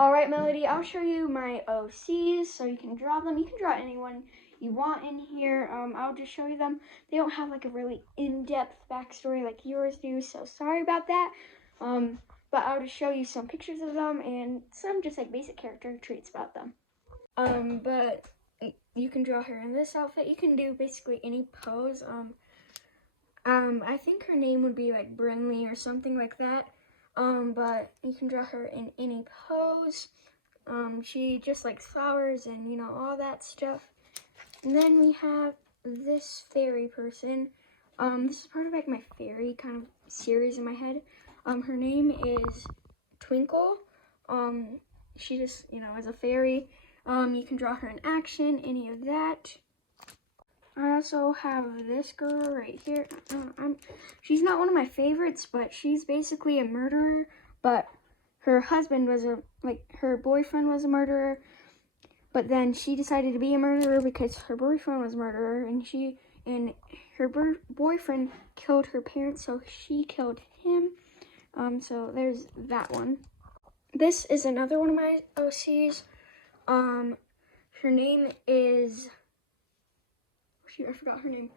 Alright, Melody, I'll show you my OCs so you can draw them. You can draw anyone you want in here. I'll just show you them. They don't have like a really in-depth backstory like yours do, so sorry about that. But I'll just show you some pictures of them and some just like basic character traits about them. But you can draw her in this outfit. You can do basically any pose. I think her name would be like Brinley or something like that. But you can draw her in any pose. She just likes flowers and, you know, all that stuff. And then we have this fairy person. This is part of like my fairy kind of series in my head. Her name is Twinkle. She just, you know, is a fairy. You can draw her in action, any of that. I also have this girl right here. She's not one of my favorites, but she's basically a murderer. But her husband was her boyfriend was a murderer. But then she decided to be a murderer because her boyfriend was a murderer, and her boyfriend killed her parents, so she killed him. So there's that one. This is another one of my OCs. Her name is, shoot, I forgot her name.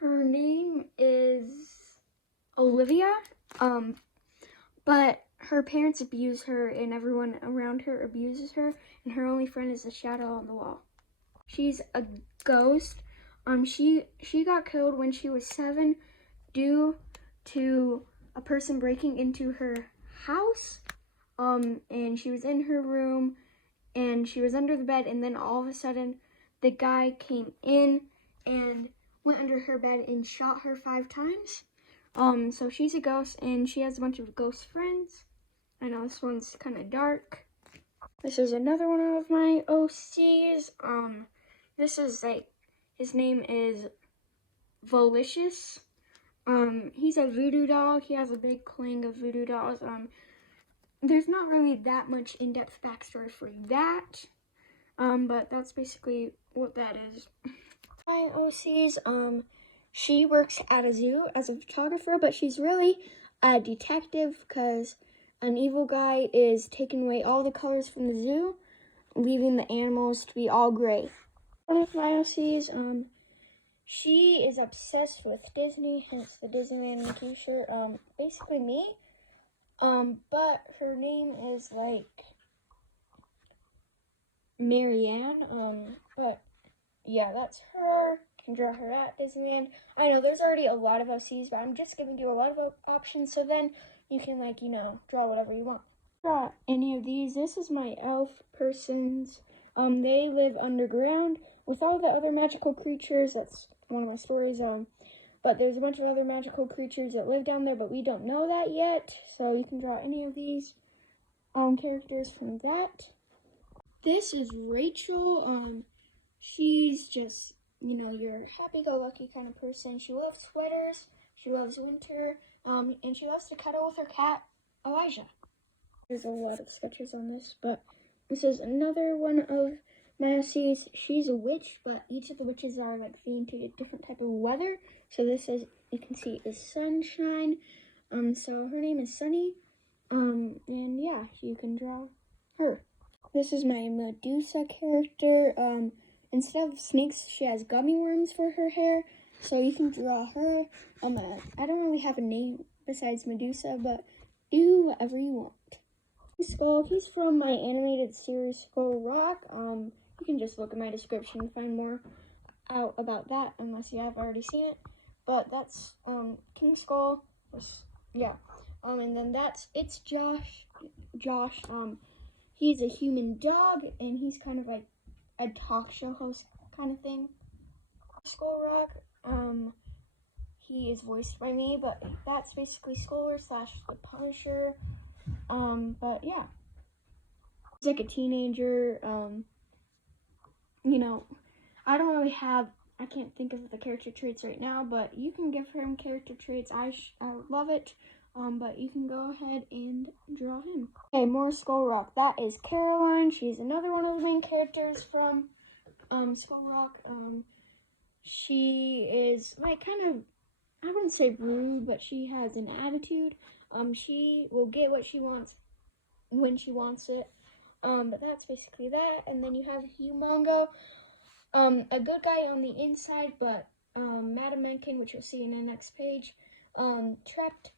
Her name is Olivia, but her parents abuse her and everyone around her abuses her, and her only friend is a shadow on the wall. She's a ghost. She got killed when she was 7 due to a person breaking into her house, and she was in her room, and she was under the bed, and then all of a sudden, the guy came in and went under her bed and shot her 5 times. So she's a ghost, and she has a bunch of ghost friends. I know this one's kind of dark. This is another one of my OCs. This is like, his name is Volicious. He's a voodoo doll. He has a big clan of voodoo dolls. There's not really that much in-depth backstory for that. But that's basically what that is. My OCs, she works at a zoo as a photographer, but she's really a detective because an evil guy is taking away all the colors from the zoo, leaving the animals to be all gray. One of my OCs, she is obsessed with Disney, hence the Disneyland Mickey shirt, basically me. But her name is like Marianne, but yeah, that's her. Can draw her at Disneyland. I know there's already a lot of OCs, but I'm just giving you a lot of options, so then you can, like, you know, draw whatever you want. Draw any of these. This is my elf persons. They live underground with all the other magical creatures. That's one of my stories. But there's a bunch of other magical creatures that live down there, but we don't know that yet. So you can draw any of these characters from that. This is Rachel. She's just, you know, your happy-go-lucky kind of person. She loves sweaters, she loves winter, and she loves to cuddle with her cat, Elijah. There's a lot of sketches on this, but this is another one of my OCs. She's a witch, but each of the witches are like themed to a different type of weather. So this is, you can see, is sunshine. So her name is Sunny. And yeah, you can draw her. This is my Medusa character. Instead of snakes, she has gummy worms for her hair, so you can draw her. I don't really have a name besides Medusa, but do whatever you want. Skull, he's from my animated series Skull Rock. You can just look at my description and find more out about that, unless you have already seen it. But that's King Skull. Yeah. And then it's Josh. He's a human dog, and he's kind of like a talk show host kind of thing. Skull Rock, he is voiced by me, but that's basically Skuller / the Punisher. But yeah. He's like a teenager, you know, I can't think of the character traits right now, but you can give him character traits. I would love it. But you can go ahead and draw him. Okay, more Skull Rock. That is Caroline. She's another one of the main characters from Skull Rock. She is like kind of, I wouldn't say rude, but she has an attitude. She will get what she wants when she wants it. But that's basically that. And then you have Humongo, a good guy on the inside, but Madam Mencken, which you'll see in the next page, trapped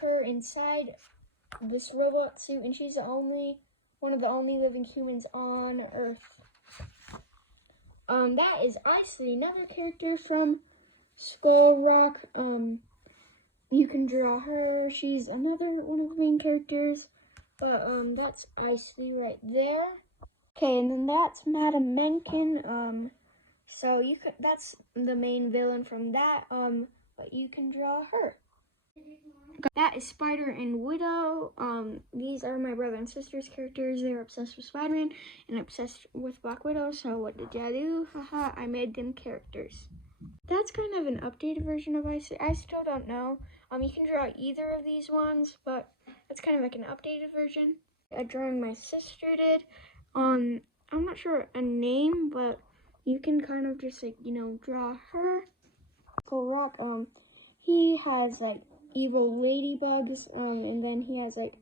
her inside this robot suit, and she's one of the only living humans on Earth. That is Isley, another character from Skull Rock. You can draw her. She's another one of the main characters. But that's Isley right there. Okay, and then that's Madam Mencken. So that's the main villain from that. But you can draw her. That is Spider and Widow. These are my brother and sister's characters. They're obsessed with Spider-Man and obsessed with Black Widow. So what did I do? Haha, I made them characters. That's kind of an updated version of Isley. I still don't know. You can draw either of these ones, but it's kind of like an updated version. A drawing my sister did. I'm not sure a name, but you can kind of just like, draw her. Skull Rock, he has like evil ladybugs, and then he has like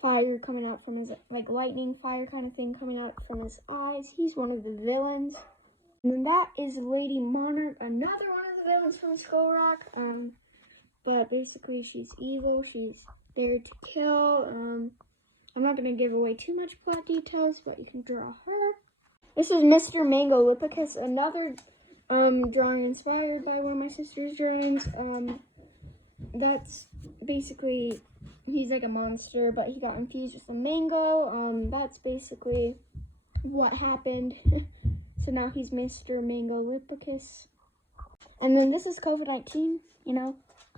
fire coming out from his, like lightning fire kind of thing coming out from his eyes. He's one of the villains. And then that is Lady Monarch, another one of the villains from Skull Rock. But basically she's evil, she's there to kill. I'm not gonna give away too much plot details, but you can draw her. This is Mr. Mangolipicus, another drawing inspired by one of my sister's drawings. That's basically, he's like a monster, but he got infused with a mango. That's basically what happened. So now he's Mr. Mangolipicus. And then this is COVID-19,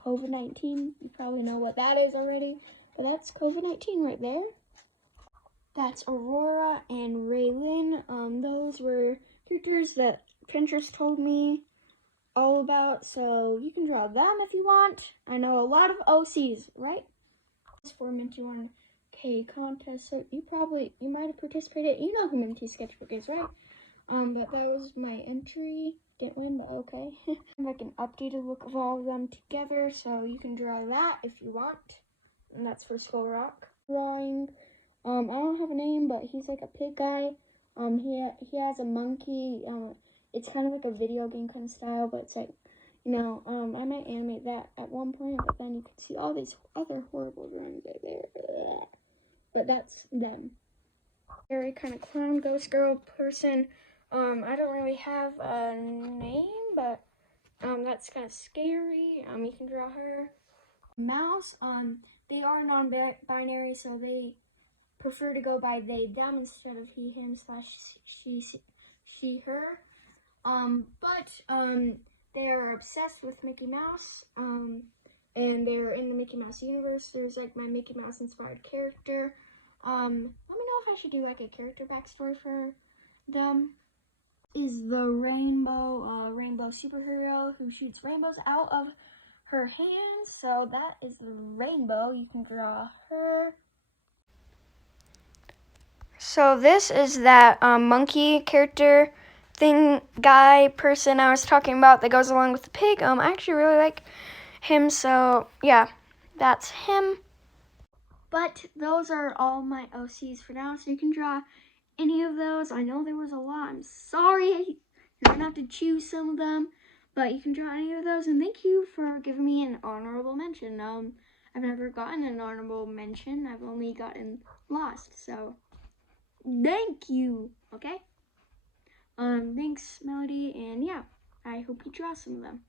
COVID-19. You probably know what that is already, but that's COVID-19 right there. That's Aurora and Raylin. Those were characters that Pinterest told me all about, so you can draw them if you want. I know a lot of OCs, right? It's for Minty 1K contest, so you might have participated. You know who Minty Sketchbook is, right? But that was my entry. Didn't win, but okay. Like an updated look of all of them together, so you can draw that if you want. And that's for Skull Rock. Drawing, I don't have a name, but he's like a pig guy. He has a monkey. It's kind of like a video game kind of style, but it's like, I might animate that at one point, but then you can see all these other horrible drawings right there. But that's them. Very kind of clown ghost girl person. I don't really have a name, but that's kind of scary. You can draw her. Mouse, they are non-binary, so they prefer to go by they, them instead of he, him, / she, her. But they are obsessed with Mickey Mouse, and they're in the Mickey Mouse universe. There's like my Mickey Mouse inspired character. Let me know if I should do like a character backstory for them. Is the rainbow superhero who shoots rainbows out of her hands. So that is the rainbow. You can draw her. So this is that monkey character thing, guy, person I was talking about that goes along with the pig. I actually really like him, so yeah, that's him. But those are all my OCs for now, so you can draw any of those. I know there was a lot. I'm sorry. You're gonna have to choose some of them, but you can draw any of those. And thank you for giving me an honorable mention. I've never gotten an honorable mention. I've only gotten lost. So thank you. Okay. Thanks, Melody, and yeah, I hope you draw some of them.